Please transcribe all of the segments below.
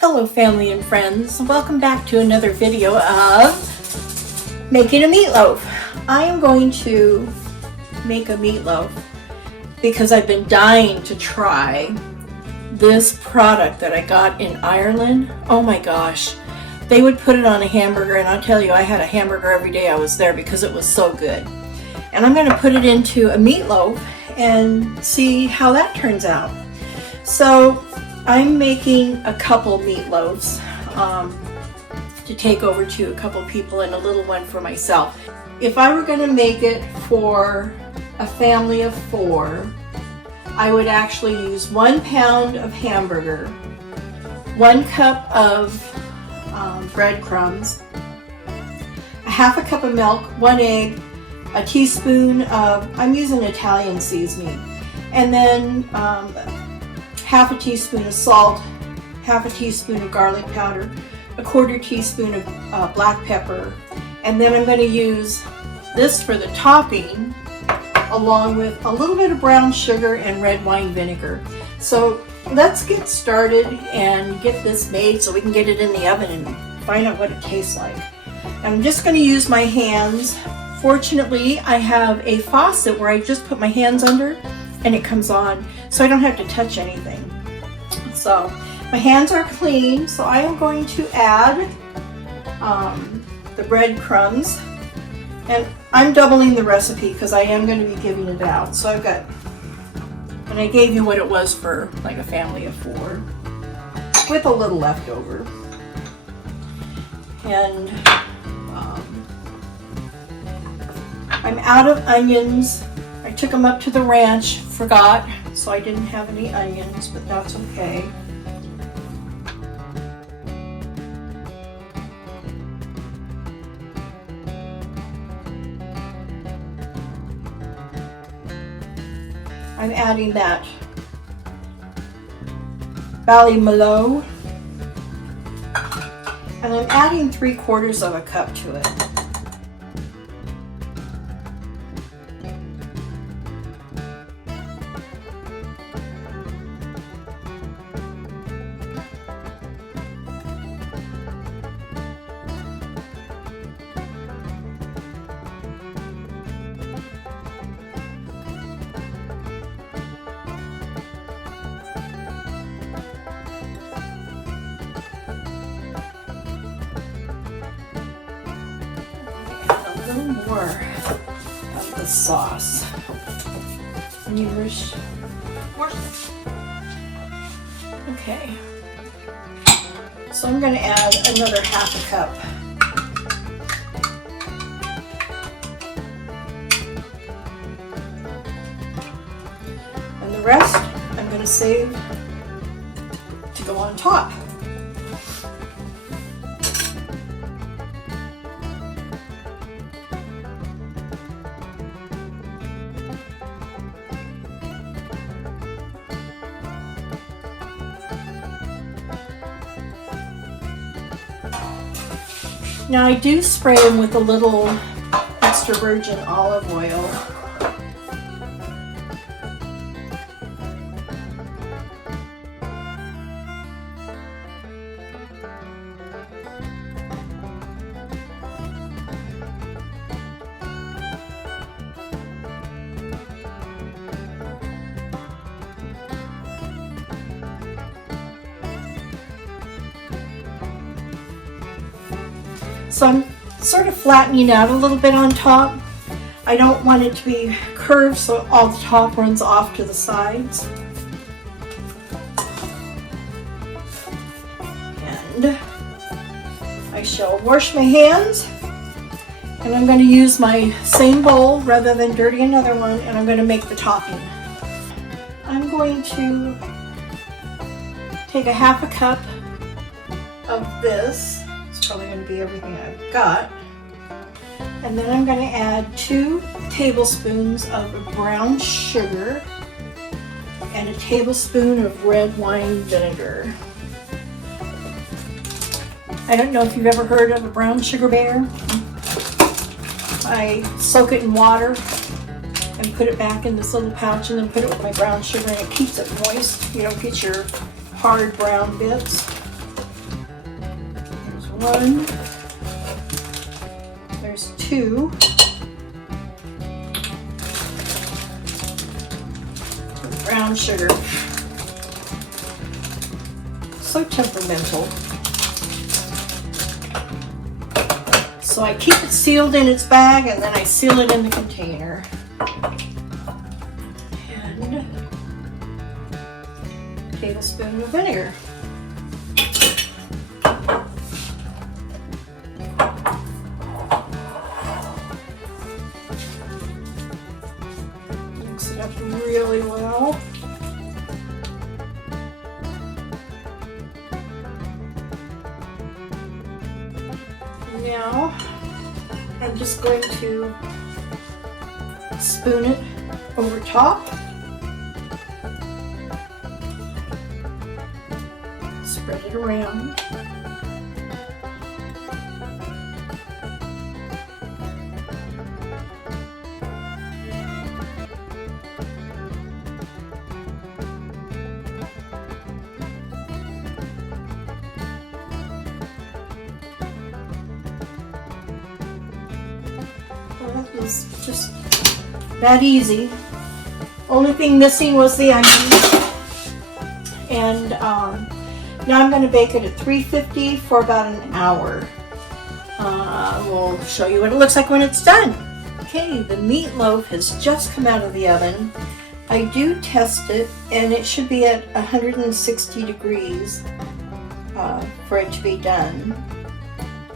Hello family and friends, welcome back to another video of making a meatloaf. I am going to make a meatloaf because I've been dying to try this product that I got in Ireland. Oh my gosh, they would put it on a hamburger, and I'll tell you, I had a hamburger every day I was there because it was so good. And I'm going to put it into a meatloaf and see how that turns out. So I'm making a couple meatloaves to take over to a couple people and a little one for myself. If I were going to make it for a family of 4, I would actually use 1 pound of hamburger, 1 cup of breadcrumbs, a half a cup of milk, 1 egg, a teaspoon of, I'm using Italian seasoning, and then half a teaspoon of salt, half a teaspoon of garlic powder, a 1/4 teaspoon of black pepper, and then I'm going to use this for the topping along with a little bit of brown sugar and red wine vinegar. So let's get started and get this made so we can get it in the oven and find out what it tastes like. And I'm just going to use my hands. Fortunately, I have a faucet where I just put my hands under and it comes on, so I don't have to touch anything. So my hands are clean, so I am going to add the breadcrumbs, and I'm doubling the recipe because I am going to be giving it out. So I've got, and I gave you what it was for like a family of 4 with a little left over. And I'm out of onions. I took them up to the ranch, forgot, so I didn't have any onions, but that's okay. I'm adding that Ballymaloe, and I'm adding 3/4 of a cup to it. A little more of the sauce. And you wish. Okay. So I'm going to add another half a cup. And the rest I'm going to save to go on top. Now I do spray them with a little extra virgin olive oil. So I'm sort of flattening out a little bit on top. I don't want it to be curved so all the top runs off to the sides. And I shall wash my hands, and I'm going to use my same bowl rather than dirty another one, and I'm going to make the topping. I'm going to take a half a cup of this. Probably going to be everything I've got, and then I'm going to add 2 tablespoons of brown sugar and a tablespoon of red wine vinegar. I don't know if you've ever heard of a brown sugar bear. I soak it in water and put it back in this little pouch and then put it with my brown sugar, and it keeps it moist. You don't get your hard brown bits. one. There's two. Brown sugar. So temperamental. So I keep it sealed in its bag and then I seal it in the container. And a tablespoon of vinegar. Mix it up really well. Now, I'm just going to spoon it over top. Spread it around. That was just that easy. Only thing missing was the onion. And now I'm going to bake it at 350 for about an hour. We'll show you what it looks like when it's done. Okay, the meatloaf has just come out of the oven. I do test it, and it should be at 160 degrees for it to be done.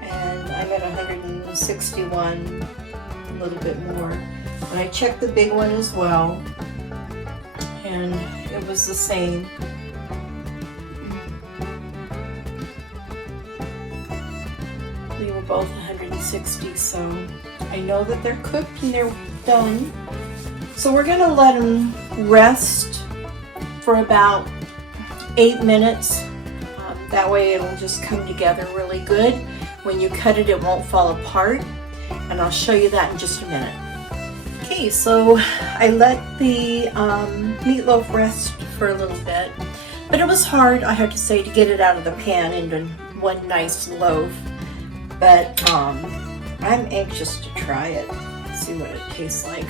And I'm at 161. A little bit more, and I checked the big one as well, and it was the same. They were both 160, so I know that they're cooked and they're done. So we're going to let them rest for about 8 minutes. That way it'll just come together really good. When you cut it, it won't fall apart. And I'll show you that in just a minute. Okay, so I let the meatloaf rest for a little bit, but it was hard, I have to say, to get it out of the pan into one nice loaf. But I'm anxious to try it, see what it tastes like.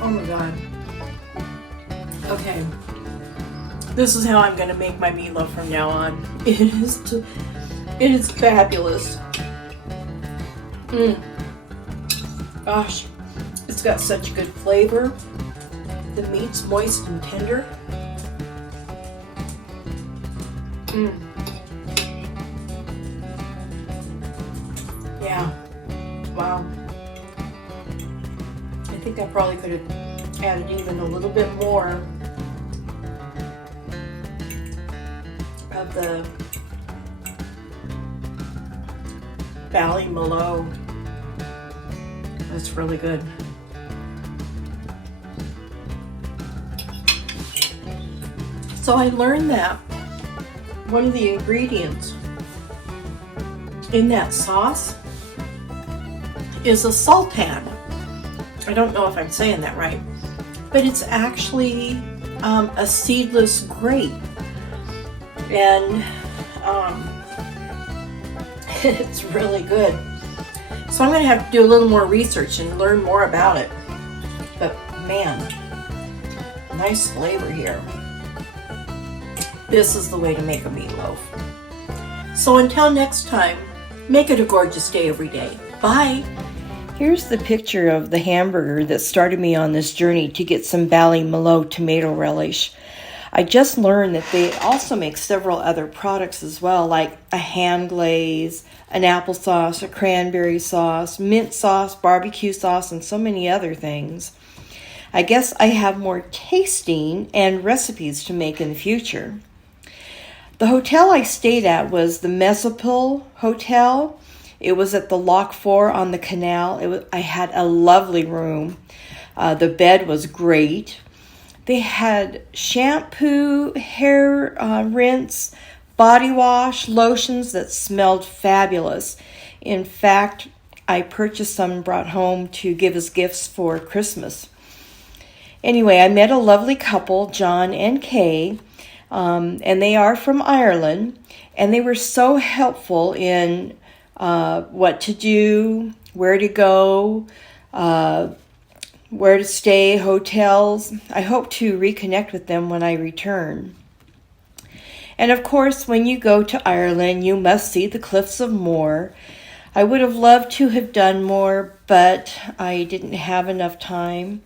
Oh my God. Okay, this is how I'm gonna make my meatloaf from now on. It is fabulous. Gosh, it's got such good flavor. The meat's moist and tender. Yeah, wow. I think I probably could have added even a little bit more of the Ballymaloe. That's really good. So I learned that one of the ingredients in that sauce is a sultan. I don't know if I'm saying that right, but it's actually a seedless grape. And it's really good. So I'm going to have to do a little more research and learn more about it. But man, nice flavor here. This is the way to make a meatloaf. So until next time, make it a gorgeous day every day. Bye. Here's the picture of the hamburger that started me on this journey to get some Ballymaloe Tomato Relish. I just learned that they also make several other products as well, like a hand glaze, an applesauce, a cranberry sauce, mint sauce, barbecue sauce, and so many other things. I guess I have more tasting and recipes to make in the future. The hotel I stayed at was the Meatloaf Hotel. It was at the Lock 4 on the canal. I had a lovely room. The bed was great. They had shampoo, hair rinse, body wash, lotions that smelled fabulous. In fact, I purchased some and brought home to give as gifts for Christmas. Anyway, I met a lovely couple, John and Kay. and they are from Ireland, and they were so helpful in what to do, where to go, where to stay, hotels. I hope to reconnect with them when I return. And of course, when you go to Ireland, you must see the Cliffs of Moher. I would have loved to have done more, but I didn't have enough time.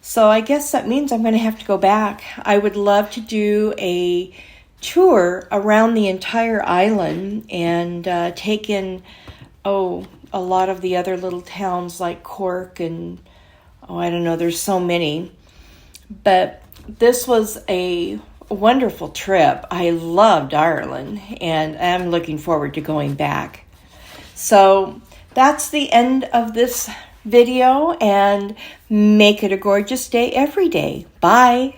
So I guess that means I'm going to have to go back. I would love to do a tour around the entire island and take in, a lot of the other little towns like Cork and, I don't know, there's so many. But this was a wonderful trip. I loved Ireland, and I'm looking forward to going back. So that's the end of this video, and make it a gorgeous day every day. Bye.